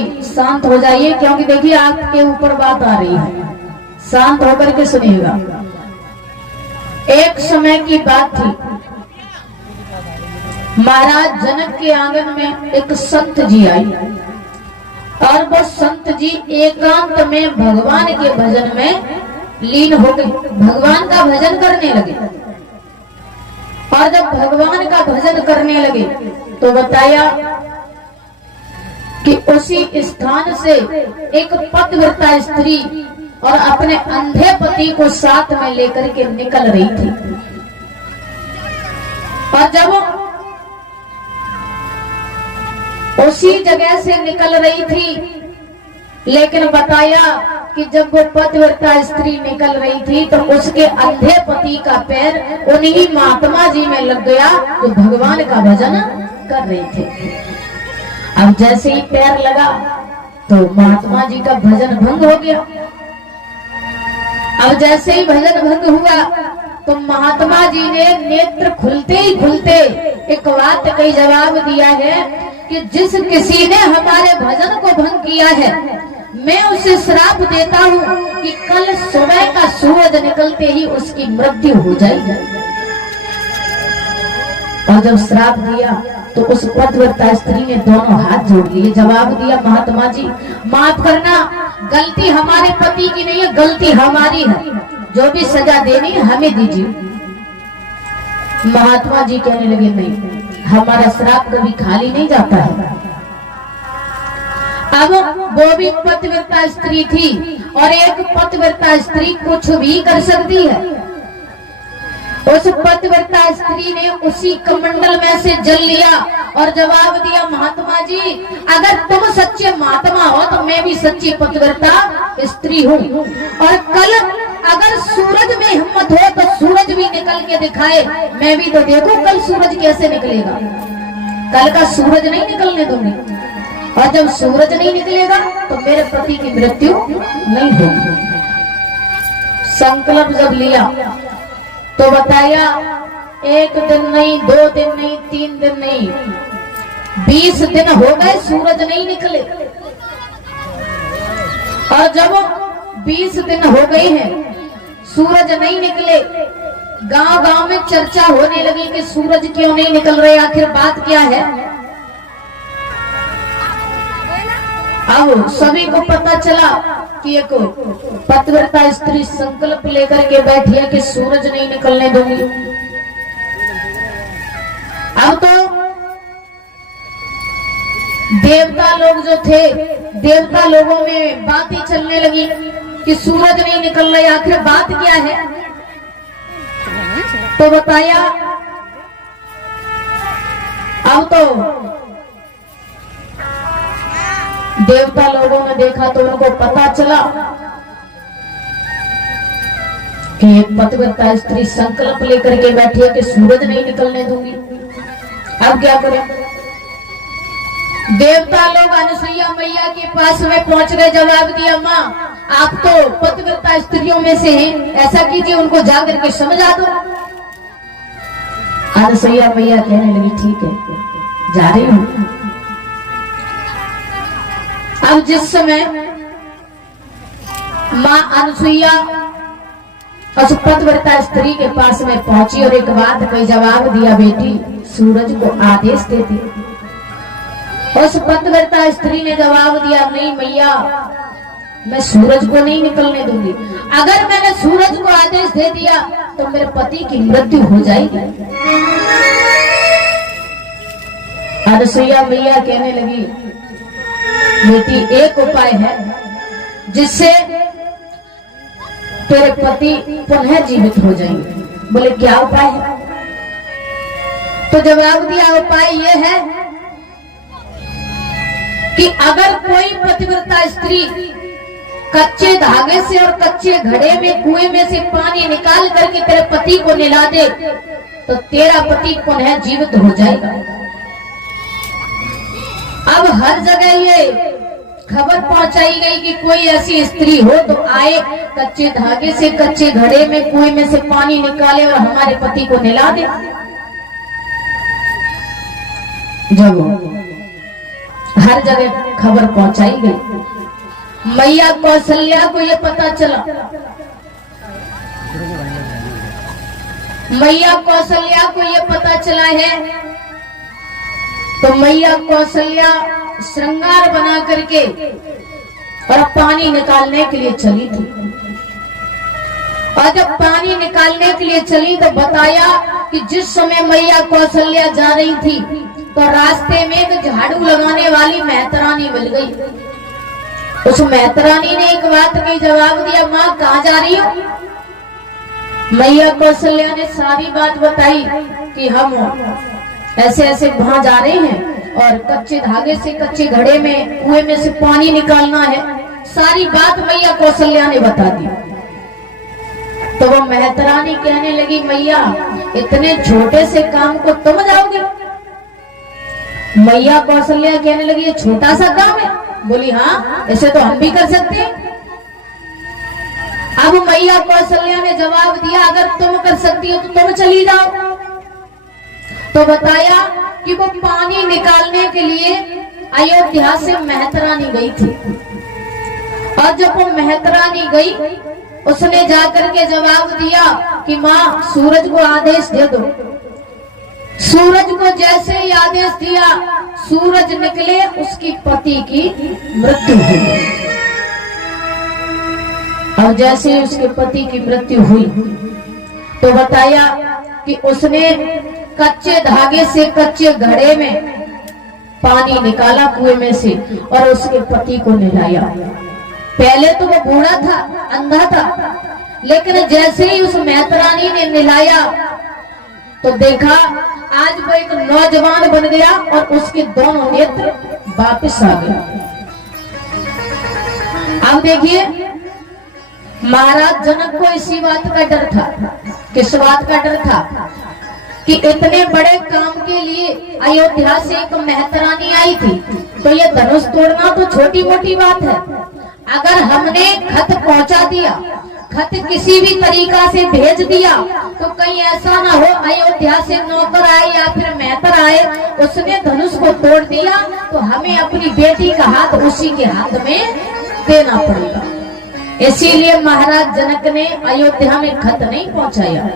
ही शांत हो जाइए, क्योंकि देखिए आपके ऊपर बात आ रही है, शांत होकर के सुनिएगा। एक समय की बात थी, महाराज जनक के आंगन में एक संत जी आई और वो संत जी एकांत में भगवान के भजन में लीन हो गए, भगवान का भजन करने लगे। और जब भगवान का भजन करने लगे तो बताया कि उसी स्थान से एक पतिव्रता स्त्री और अपने अंधे पति को साथ में लेकर के निकल रही थी। और जब उसी जगह से निकल रही थी, लेकिन बताया कि जब वो पतिव्रता स्त्री निकल रही थी तो उसके अंधे पति का पैर उन्हीं महात्मा जी में लग गया जो भगवान का भजन कर रहे थे। अब जैसे ही पैर लगा तो महात्मा जी का भजन भंग हो गया। अब जैसे ही भजन भंग हुआ तो महात्मा जी ने नेत्र खुलते ही खुलते एक बात का जवाब दिया है कि जिस किसी ने हमारे भजन को भंग किया है, मैं उसे श्राप देता हूँ कि कल सुबह का सूरज निकलते ही उसकी मृत्यु हो जाएगी। और जब श्राप दिया तो उस पतिव्रता स्त्री ने दोनों हाथ जोड़ लिए, जवाब दिया महात्मा जी माफ करना, गलती हमारे पति की नहीं है, गलती हमारी है, जो भी सजा देनी है हमें दीजिए। महात्मा जी कहने लगे नहीं, हमारा श्राप कभी खाली नहीं जाता है। अब वो भी पतिव्रता स्त्री थी और एक पतिव्रता स्त्री कुछ भी कर सकती है। उस पतिव्रता स्त्री ने उसी कमंडल में से जल लिया और जवाब दिया महात्मा जी अगर तुम सच्चे महात्मा हो तो मैं भी सच्ची पतिव्रता स्त्री हूँ, और कल अगर सूरज में हिम्मत हो तो सूरज भी निकल के दिखाए, मैं भी तो देखूं कल सूरज कैसे निकलेगा। कल का सूरज नहीं निकलने दूंगी, और जब सूरज नहीं निकलेगा तो मेरे पति की मृत्यु नहीं होगी। संकल्प जब लिया तो बताया एक दिन नहीं, 2 दिन नहीं, 3 दिन नहीं, 20 दिन हो गए सूरज नहीं निकले। और जब 20 दिन हो गए हैं सूरज नहीं निकले, गांव गांव में चर्चा होने लगी कि सूरज क्यों नहीं निकल रहे, आखिर बात क्या है। अब सभी को पता चला कि एक पतिव्रता स्त्री संकल्प लेकर के बैठी है कि सूरज नहीं निकलने दूंगी। अब तो देवता लोग जो थे, देवता लोगों में बातें चलने लगी कि सूरज नहीं निकल रहा, आखिर बात क्या है। तो बताया अब तो देवता लोगों ने देखा तो उनको पता चला कि एक पतिव्रता स्त्री संकल्प लेकर के बैठी है कि सूरज नहीं निकलने दूंगी। अब क्या करें। देवता लोग अनुसुईया मैया के पास में पहुंच गए, जवाब दिया माँ आप तो पतिव्रता स्त्रियों में से हैं, ऐसा कीजिए उनको जाकर के समझा दो। अनुसुईया मैया कहने लगी ठीक है जा रही हूं। अब जिस समय माँ अनुसुईया उस पतिव्रता स्त्री के पास में पहुंची और एक बात का जवाब दिया, बेटी सूरज को आदेश देती। उस पतिव्रता स्त्री ने जवाब दिया नहीं मैया मैं सूरज को नहीं निकलने दूंगी, अगर मैंने सूरज को आदेश दे दिया तो मेरे पति की मृत्यु हो जाएगी। अनुसुईया मैया कहने लगी बेटी एक उपाय है जिससे तेरे पति पुनः जीवित हो जाएंगे। बोले क्या उपाय है। तो जवाब दिया उपाय यह है कि अगर कोई पतिव्रता स्त्री कच्चे धागे से और कच्चे घड़े में कुएं में से पानी निकाल करके तेरे पति को नहला दे तो तेरा पति पुनः जीवित हो जाएगा। अब हर जगह ये खबर पहुंचाई गई कि कोई ऐसी स्त्री हो तो आए, कच्चे धागे से कच्चे घड़े में कुएं में से पानी निकाले और हमारे पति को नहला दे। जब हर जगह खबर पहुंचाई गई। मैया कौशल्या को ये पता चला, मैया कौशल्या को ये पता चला है, तो मैया कौशल्या श्रृंगार बना करके और पानी निकालने के लिए चली थी। और जब पानी निकालने के लिए चली तो बताया कि जिस समय मैया कौशल्या जा रही थी तो रास्ते में एक झाड़ू लगाने वाली मेहतरानी मिल गई। उस मेहतरानी ने एक बात की जवाब दिया, माँ कहाँ जा रही हो? मैया कौशल्या ने सारी बात बताई कि हम ऐसे ऐसे वहां जा रहे हैं और कच्चे धागे से कच्चे घड़े में कुएं में से पानी निकालना है। सारी बात मैया कौशल्या ने बता दी। तो वो मेहतरानी कहने लगी, मैया इतने छोटे से काम को तुम जाओगी? मैया कौशल्या कहने लगी, ये छोटा सा काम है? बोली हाँ, ऐसे तो हम भी कर सकते हैं। अब मैया कौशल्या ने जवाब दिया, अगर तुम कर सकती हो तो तुम चली जाओ। तो बताया कि वो पानी निकालने के लिए अयोध्या से मेहतरानी गई थी। और जब वो मेहतरानी गई, उसने जाकर के जवाब दिया कि माँ सूरज को आदेश दे दो। सूरज को जैसे ही आदेश दिया, सूरज निकले, उसकी पति की मृत्यु हुई। और जैसे ही उसके पति की मृत्यु हुई तो बताया कि उसने कच्चे धागे से कच्चे घड़े में पानी निकाला कुएं में से और उसके पति को नहलाया। पहले तो वो बूढ़ा था, अंधा था, लेकिन जैसे ही उस मेहतरानी ने नहलाया तो देखा आज वो एक नौजवान बन गया और उसके दोनों नेत्र वापस आ गए। अब देखिए, महाराज जनक को इसी बात का डर था। किस बात का डर था? कि इतने बड़े काम के लिए अयोध्या से एक मेहतरानी आई थी, तो ये धनुष तोड़ना तो छोटी मोटी बात है। अगर हमने खत पहुंचा दिया, खत किसी भी तरीका से भेज दिया, तो कहीं ऐसा ना हो अयोध्या से नौकर आए या फिर मेहतर आए, उसने धनुष को तोड़ दिया तो हमें अपनी बेटी का हाथ उसी के हाथ में देना पड़ेगा। इसीलिए महाराज जनक ने अयोध्या में खत नहीं पहुंचाया।